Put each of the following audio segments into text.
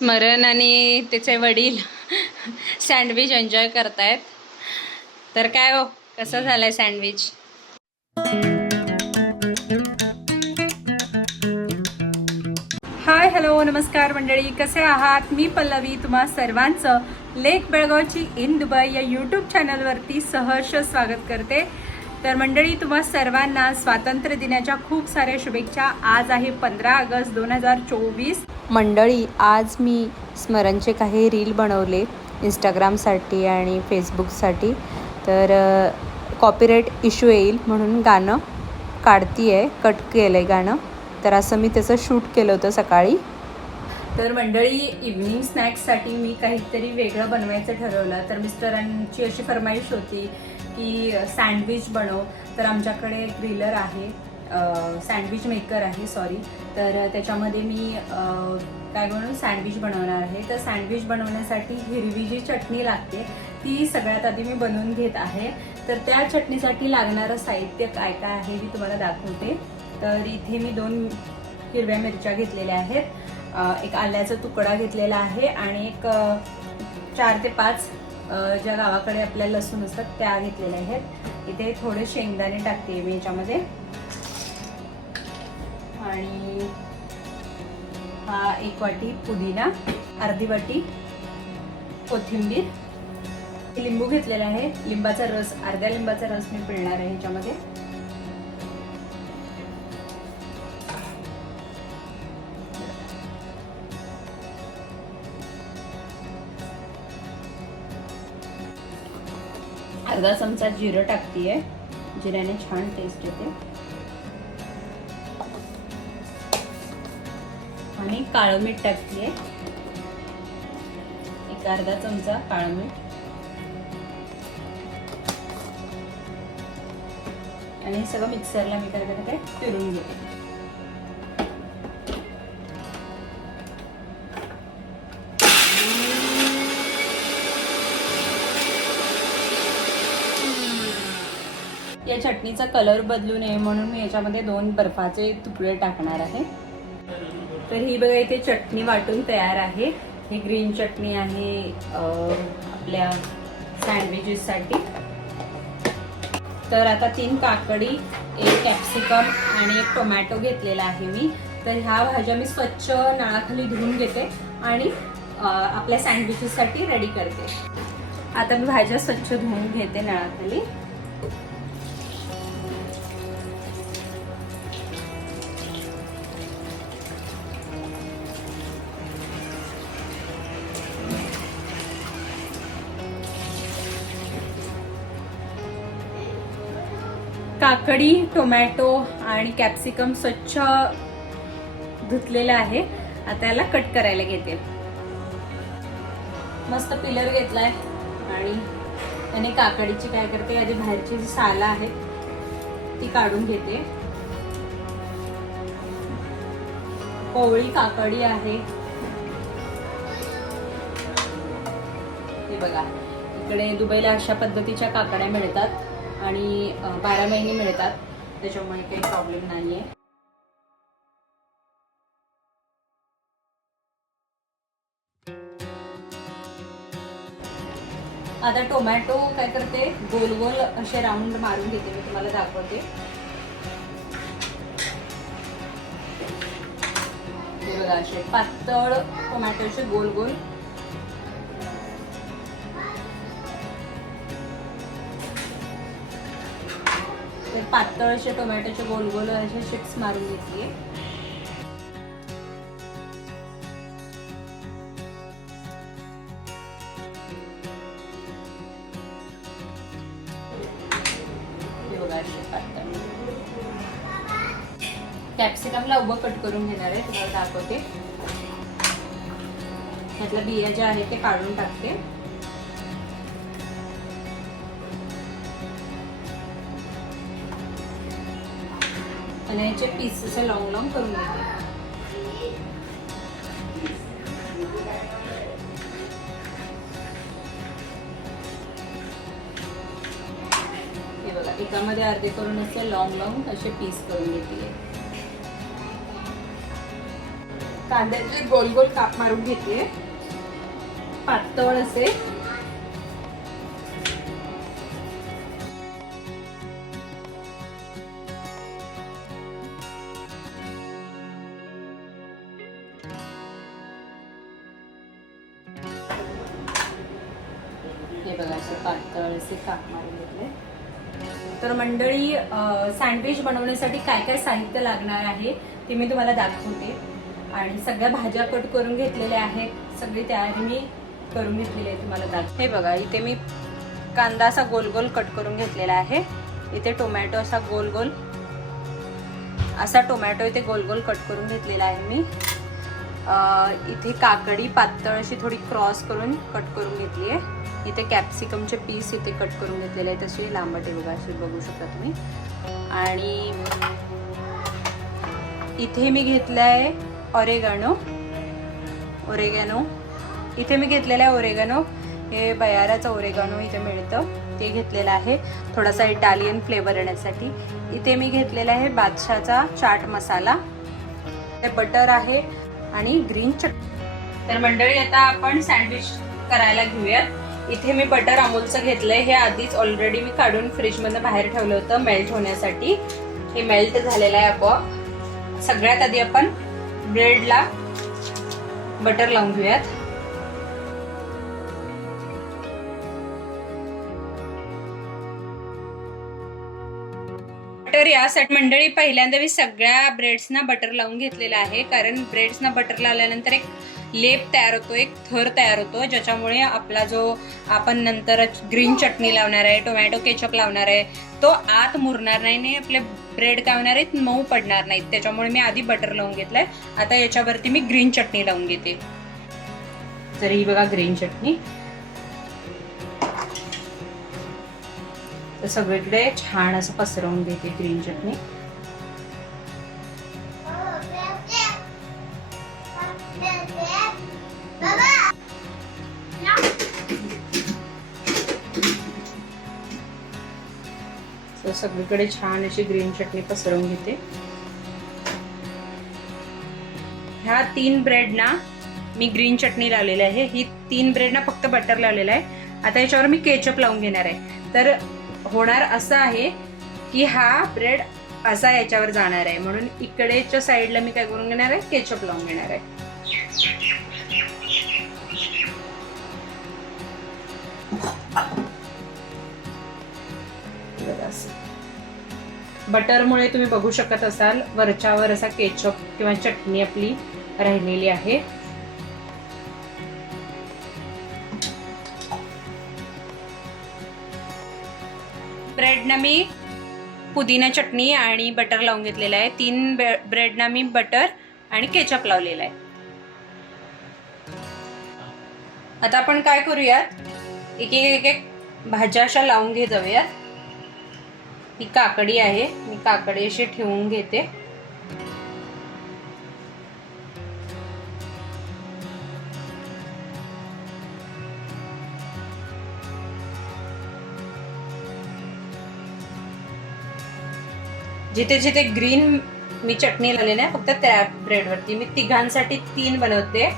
स्मरण आणि त्याचे वडील सँडविच एन्जॉय करतायत. तर काय हो कसं झालंय सँडविच? हाय हॅलो नमस्कार मंडळी कसे आहात? मी पल्लवी तुम्हा सर्वांचं लेक बेळगावची इन दुबई या यूट्यूब चॅनलवरती सहर्ष स्वागत करते. तर मंडळी तुम्हा सर्वांना स्वातंत्र्य दिनाच्या खूप साऱ्या शुभेच्छा. आज आहे पंधरा ऑगस्ट दोन हजार चोवीस. मंडळी आज मी स्मरणचे काही रील बनवले इंस्टाग्रामसाठी आणि फेसबुकसाठी. तर कॉपीराईट इश्यू येईल म्हणून गाणं काढती आहे कट केलं आहे गाणं. तर असं मी त्याचं शूट केलं होतं सकाळी. तर मंडळी इव्हनिंग स्नॅक्ससाठी मी काहीतरी वेगळं बनवायचं ठरवलं. तर मिस्टरांची अशी फरमाईश होती की सँडविच बनव. तर आमच्याकडे ग्रिलर आहे. सँडविच मेकर आहे सॉरी तर त्याच्यामध्ये मी काय म्हणून सँडविच बनवणार आहे. तर सँडविच बनवण्यासाठी हिरवी जी चटणी लागते ती सगळ्यात आधी मी बनवून घेत आहे. तर त्या चटणीसाठी लागणारं साहित्य काय काय आहे मी तुम्हाला दाखवते. तर इथे मी दोन हिरव्या मिरच्या घेतलेल्या आहेत. एक आल्याचा तुकडा घेतलेला आहे आणि एक चार ते पाच ज्या गावाकडे आपल्या लसूण असतात त्या घेतलेल्या आहेत. इथे थोडे शेंगदाणे टाकते मी याच्यामध्ये. आणि हा एक वाटी पुदिना अर्धी वाटी कोथिंबीर. लिंबू घेतलेला आहे. लिंबाचा रस अर्ध्या लिंबाचा रस मी पिळणार आहे ह्याच्यामध्ये अर्धा चमचा जिरं टाकतीये. जिऱ्याने छान टेस्ट येते. आणि काळं मीठ टाकतीये. एक अर्धा चमचा काळं मीठ. आणि सगळं मिक्सरला मी काय करते? फिरून घेते. या चटणीचा कलर बदलू नये म्हणून मी याच्यामध्ये दोन बर्फाचे तुकडे टाकणार आहे. तर ही बघा इथे चटणी वाटून तयार आहे. ही ग्रीन चटणी आहे आपल्या सँडविचेससाठी तर आता तीन काकडी एक कॅप्सिकम आणि एक टोमॅटो घेतलेला आहे मी. तर ह्या भाज्या मी स्वच्छ नळाखाली धुवून घेते आणि आपल्या सँडविचेससाठी रेडी करते. आता मी भाज्या स्वच्छ धुवून घेते नळाखाली. काकडी टोमॅटो आणि कॅप्सिकम स्वच्छ धुतलेलं आहे. आता याला कट करायला घेते. मस्त पिलर घेतलाय. आणि त्याने काकडीची काय करते आधी बाहेरची जी सालं आहेत ती काढून घेते. कोवळी काकडी आहे. हे बघा. इकडे दुबईला अशा पद्धतीच्या काकड्या मिळतात. आणि बारा महिने मिळतात. त्याच्यामुळे काही प्रॉब्लेम नाहीये. आता टोमॅटो काय करते? गोल गोल असे राऊंड मारून घेते. मी तुम्हाला दाखवते. बघा असे पातळ टोमॅटोचे गोल गोल असे पातळ असे टोमॅटोचे गोल गोल असे चिप्स मारून घेतली कॅप्सिकमला उभं कट करून घेणार आहे तुम्हाला दाखवते. त्यातल्या बिया ज्या आहेत ते काढून टाकते. आणि याचे पीस लॉंग लॉंग करून घेते हे बघा एकामध्ये अर्धे करून असे लॉंग लॉंग असे पीस करून घेतले कांद्याचे गोल गोल काप मारून घेते. पातळ असे. बघा असे पातळ असे काप मारून घेतले. तर मंडळी सँडविच बनवण्यासाठी काय काय साहित्य लागणार आहे ते मी तुम्हाला दाखवते. आणि सगळ्या भाज्या कट करून घेतलेल्या आहेत सगळी तयारी मी करून घेतलेली आहे तुम्हाला दाख हे बघा इथे मी कांदा असा गोल गोल कट करून घेतलेला आहे. इथे टोमॅटो असा गोल गोल असा टोमॅटो इथे गोल गोल कट करून घेतलेला आहे मी. इथे काकडी पातळ अशी थोडी क्रॉस करून कट करून घेतली आहे इथे कॅप्सिकमचे पीस इथे कट करून घेतलेले आहेत असे लांबटे बघा असे बघू शकता तुम्ही. आणि इथे मी घेतलं आहे ओरेगानो ओरेगॅनो इथे मी घेतलेलं आहे ओरेगानो हे बयाराचं ओरेगानो इथे मिळतं. ते घेतलेलं आहे. थोडासा इटालियन फ्लेवर येण्यासाठी. इथे मी घेतलेला आहे बादशाचा चाट मसाला. ते बटर आहे. आणि ग्रीन चटणी तर मंडळी आता आपण सँडविच करायला घेऊयात. इथे मी बटर अमूलचं घेतलंय. हे आधीच ऑलरेडी मी काढून फ्रीजमधनं बाहेर ठेवलं होतं मेल्ट होण्यासाठी. हे मेल्ट झालेलं आहे आपोआप. सगळ्यात आधी आपण ब्रेडला बटर लावून घेऊयात. बटर यासाठी मंडळी पहिल्यांदा मी सगळ्या ब्रेड्सना बटर लावून घेतलेलं आहे. कारण ब्रेड्सना बटर लावल्यानंतर एक लेप तयार होतो एक थर तयार होतो ज्याच्यामुळे आपला जो आपण नंतर ग्रीन चटणी लावणार आहे टोमॅटो केचप लावणार आहे तो आत मुरणार नाही आणि आपले ब्रेड काय होणार आहेत? मऊ पडणार नाहीत. त्याच्यामुळे मी आधी बटर लावून घेतलंय. आता याच्यावरती मी ग्रीन चटणी लावून घेते. तर ही बघा ग्रीन चटणी. तर सगळीकडे छान असं पसरवून घेते ग्रीन चटणी तर सगळीकडे छान अशी ग्रीन चटणी पसरवून घेते. ह्या तीन ब्रेड ना मी ग्रीन चटणी लावलेली आहे. ही तीन ब्रेड ना फक्त बटर लावलेलं आहे. आता याच्यावर मी केचप लावून घेणार आहे. तर होणार असं आहे की हा ब्रेड असा याच्यावर जाणार आहे. म्हणून इकडेच्या साईडला मी काय करून घेणार आहे? केचप लावून घेणार आहे. बटरमुळे तुम्ही बघू शकत असाल वरच्यावर असा केचप किंवा चटणी आपली राहिलेली आहे. ब्रेडना मी पुदिना चटणी आणि बटर लावून घेतलेलं आहे. तीन ब्रेडना मी बटर आणि केचप लावलेला आहे. आता आपण काय करूयात? एक एक एक एक भाज्या अशा लावून घेत जाऊयात. ही काकडी आहे. मी काकडी अशी ठेवून घेते. जिथे जिथे ग्रीन मी चटणी लावलेली आहे फक्त त्या ब्रेडवरती मी तिघांसाठी तीन बनवते.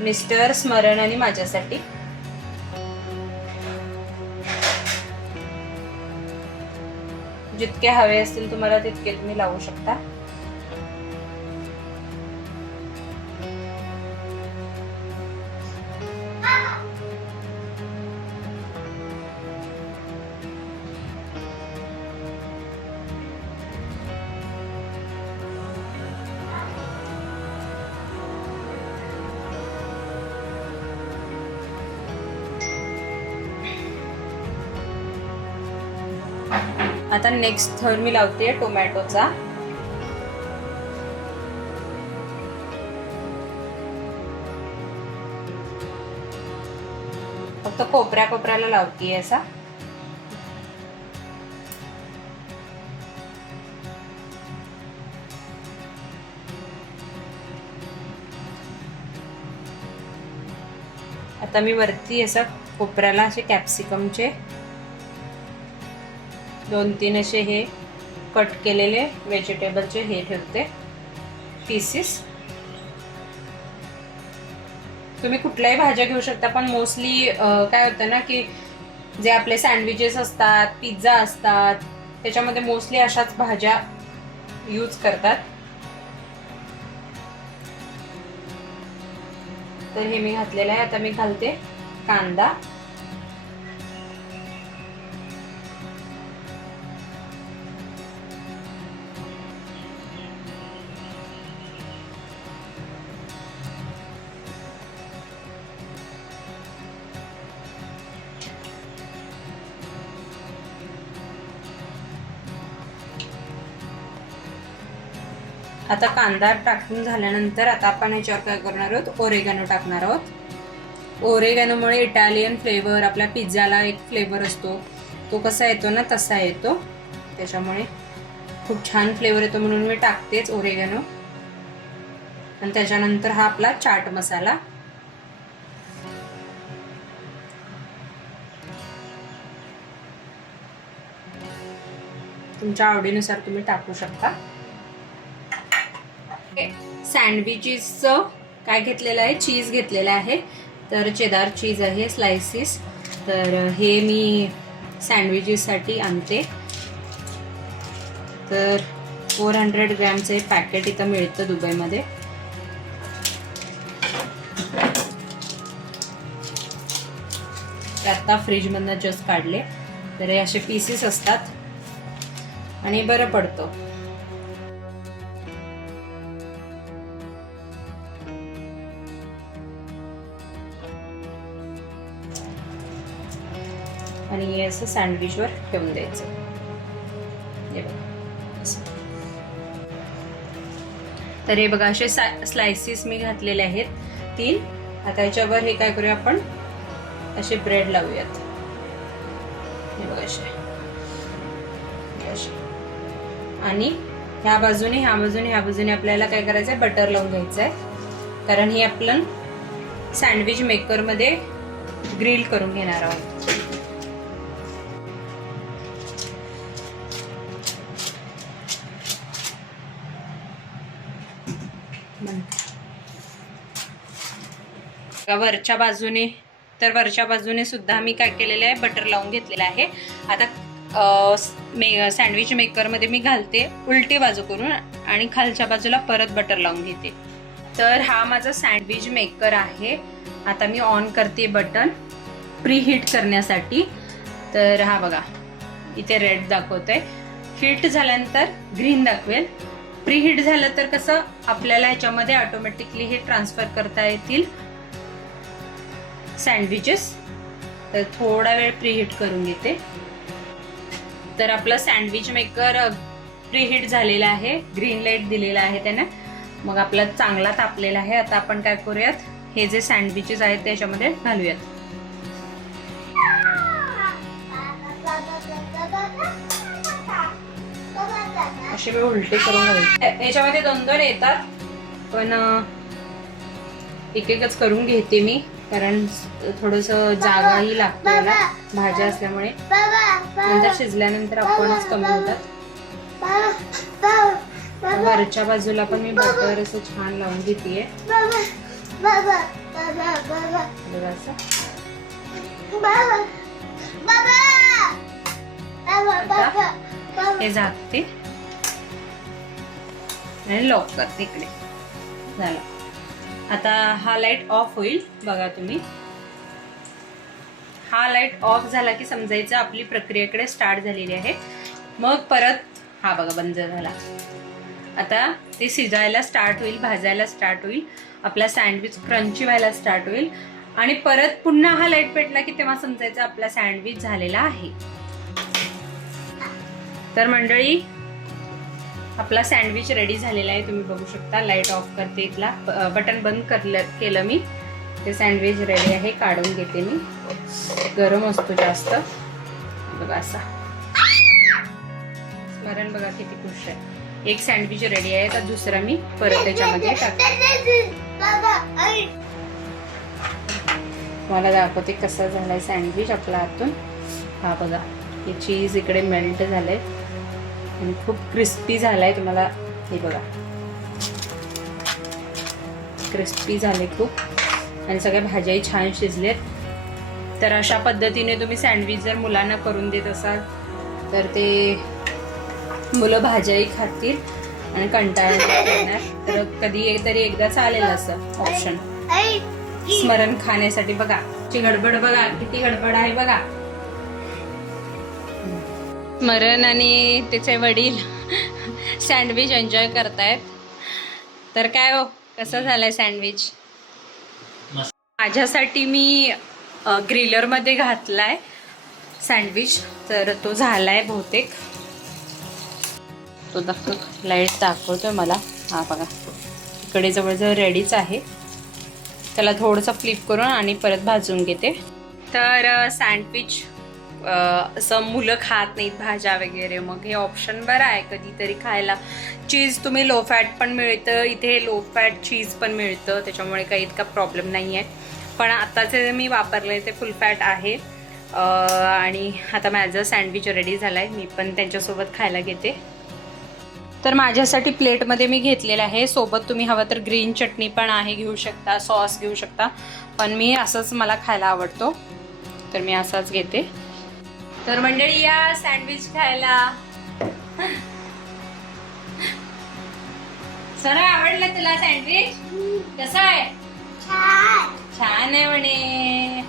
मिस्टर स्मरण आणि माझ्यासाठी. जितके हवे असतील तुम्हाला तितके तुम्ही लावू शकता. आता नेक्स्ट थर मी लावते टोमॅटोचा. फक्त कोपऱ्या कोपऱ्याला लावतीये असा. आता मी वरती असं कोपऱ्याला असे कॅप्सिकमचे दोन तीन असे हे कट केलेले व्हेजिटेबलचे हे ठेवते. पीसेस तुम्ही कुठल्याही भाज्या घेऊ शकता पण मोस्टली काय होतं ना की जे आपले सँडविचेस असतात पिझ्झा असतात त्याच्यामध्ये मोस्टली अशाच भाज्या यूज करतात. तर हे मी घातलेलं आहे. आता मी घालते कांदा. आता कांदा टाकून झाल्यानंतर आता आपण ह्याच्यावर काय करणार आहोत? ओरेगॅनो टाकणार आहोत. ओरेगॅनोमुळे इटालियन फ्लेवर आपल्या पिझ्झाला एक फ्लेवर असतो. तो कसा येतो ना तसा येतो. त्याच्यामुळे खूप छान फ्लेवर येतो म्हणून मी टाकतेच ओरेगॅनो आणि त्याच्यानंतर हा आपला चाट मसाला. तुमच्या आवडीनुसार तुम्ही टाकू शकता. सँडविचेसचं काय घेतलेलं आहे? चीज घेतलेलं आहे. तर चेदार चीज आहे स्लायसिस तर हे मी सँडविचेससाठी आणते. तर फोर हंड्रेड ग्रॅमचे पॅकेट इथं मिळतं दुबईमध्ये. आत्ता फ्रीजमधनं जस्ट काढले. तर हे असे पीसेस असतात. आणि बरं पडतं. आणि असं सँडविचवर ठेवून द्यायचं. हे बघा तर हे बघा असे स्लायसिस मी घातलेले आहेत तीन. आता याच्यावर हे काय करूया आपण? असे ब्रेड लावूयात. हे बघा असे. असे. आणि ह्या बाजूने ह्या बाजूने ह्या बाजूने आपल्याला काय करायचं आहे बटर लावून घ्यायचं आहे कारण हे आपण सँडविच मेकरमध्ये ग्रिल करून घेणार आहोत. का वरच्या बाजूने तर वरच्या बाजूने सुद्धा मी काय केलेलं आहे बटर लावून घेतलेलं आहे. आता मे सँडविच मेकरमध्ये मी घालते उलटी बाजू करून आणि खालच्या बाजूला परत बटर लावून घेते. तर हा माझा सँडविच मेकर आहे. आता मी ऑन करते बटन प्रीहीट करण्यासाठी. तर हा बघा इथे रेड दाखवतोय. हीट झाल्यानंतर ग्रीन दाखवेल. प्री हीट झालं तर कसं आपल्याला ह्याच्यामध्ये ऑटोमॅटिकली हे ट्रान्सफर करता येतील. सँडविचेस तर थोडा वेळ प्रीहीट करून घेते. तर आपलं सँडविच मेकर प्रीहीट झालेला आहे. ग्रीन लाइट दिलेला आहे त्यानं. मग आपला चांगला तापलेला आहे. आता आपण काय करूयात? हे जे सँडविचेस आहेत त्याच्यामध्ये घालूयात. असे मी उलटे करून घालते. याच्यामध्ये दोन दोन येतात. पण एक एकच करून घेते मी. कारण थोडस जागाही लागतो याला भाज्या असल्यामुळे. नंतर शिजल्यानंतर आपणच कमी होतात. वरच्या बाजूला पण मी बटर असं छान लावून घेते हे झाकते. आणि लॉक करते इकडे झाला. आता हा लाइट ऑफ होईल. बघा तुम्ही. हा लाइट ऑफ झाला की समजायचं आपली प्रक्रियेकडे स्टार्ट झालेली आहे. मग परत हा बघा बंद झाला. आता ते शिजायला स्टार्ट होईल भाजायला स्टार्ट होईल. आपला सँडविच क्रंची व्हायला स्टार्ट होईल. आणि परत पुन्हा हा लाइट पेटला की तेव्हा समजायचं आपला सँडविच झालेला आहे. तर मंडळी आपला सँडविच रेडी झालेला आहे तुम्ही बघू शकता. लाइट ऑफ करते इथला. बटन बंद करलं केलं मी. ते सँडविच रेडी आहे काढून घेते मी. गरम असतो जास्त. बघा असा. स्मरण बघा किती खुश आहे. एक सँडविच रेडी आहे तर दुसरा मी परत त्याच्यामध्ये टाकते. मला दाखवते कसा झालाय सँडविच आपला आतून हा बघा हे चीज इकडे मेल्ट झालंय. आणि खूप क्रिस्पी झालाय तुम्हाला. हे बघा. क्रिस्पी झाले खूप. आणि सगळ्या भाज्याही छान शिजलेत. तर अशा पद्धतीने तुम्ही सँडविच जर मुलांना करून देत असाल तर ते मुलं भाज्याही खातील आणि कंटाळा करणार. तर कधी तरी एकदा चालेल असं ऑप्शन स्मरण खाण्यासाठी बघा. गडबड बघा किती गडबड आहे बघा. स्मरण आणि तिचे वडील सँडविच एन्जॉय करतायत. तर काय हो कसं झालंय सँडविच? माझ्यासाठी मी ग्रिलरमध्ये ग्रिलरमध्ये घातलाय सँडविच तर तो झालाय बहुतेक. तो दाखव लाइट दाखवतोय मला. हा बघा. इकडे जवळजवळ रेडीच आहे. त्याला थोडंसं फ्लिप करून आणि परत भाजून घेते. तर सँडविच असं मुलं खात नाहीत भाज्या वगैरे. मग हे ऑप्शन बरं आहे कधीतरी खायला. चीज तुम्ही लो फॅट पण मिळतं इथे लो फॅट चीज पण मिळतं. त्याच्यामुळे काही इतका प्रॉब्लेम नाही आहे पण आत्ताचे मी वापरले ते फुल फॅट आहे. आणि आता माझं सँडविच रेडी झालं आहे मी पण त्यांच्यासोबत खायला घेते. तर माझ्यासाठी प्लेटमध्ये मी घेतलेलं आहे. सोबत तुम्ही हवं तर ग्रीन चटणी पण आहे घेऊ शकता. सॉस घेऊ शकता. पण मी असंच मला खायला आवडतो. तर मी असाच घेते. तर मंडळी या सँडविच खायला. सर आवडलं तुला सँडविच? कसं आहे? छान. आहे म्हणे.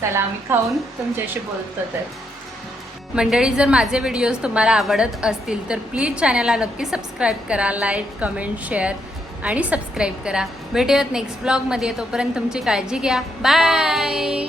चला मी खाऊन तुमच्याशी बोलतो तर. मंडळी जर माझे व्हिडिओज तुम्हाला आवडत असतील तर प्लीज चॅनलला नक्की सबस्क्राईब करा लाईक कमेंट शेअर आणि सबस्क्राईब करा. भेटूयात नेक्स्ट ब्लॉगमध्ये तोपर्यंत तुमची काळजी घ्या. बाय